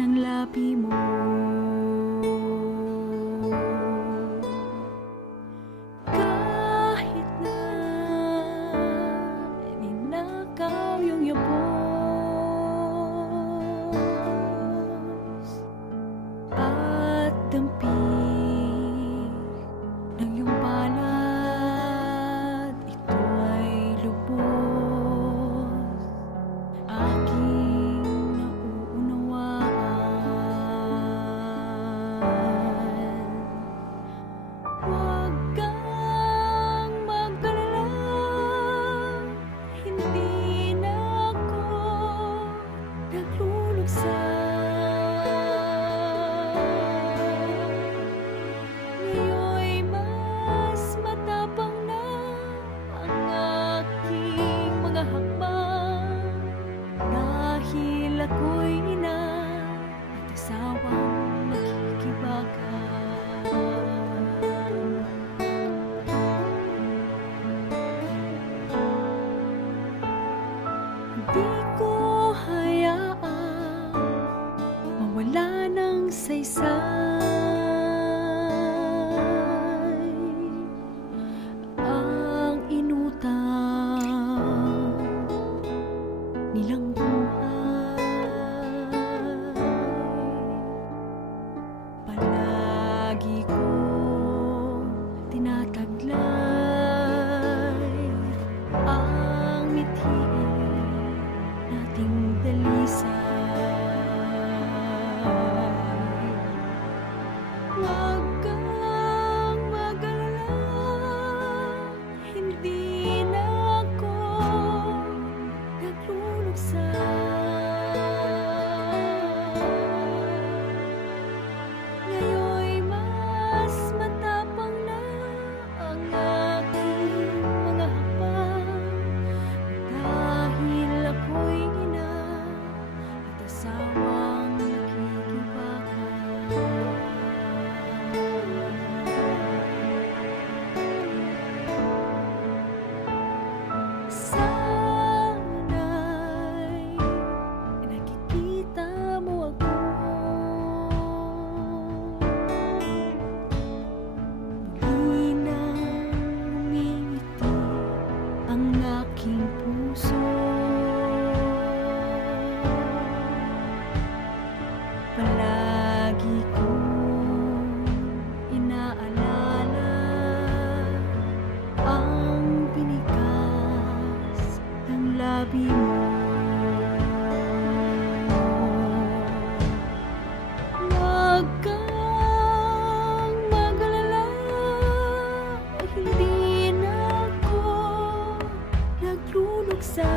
ng labi mo. be Di ko hayaang mawala ng saysay. tabi mo. Hindi na ako nagluluksa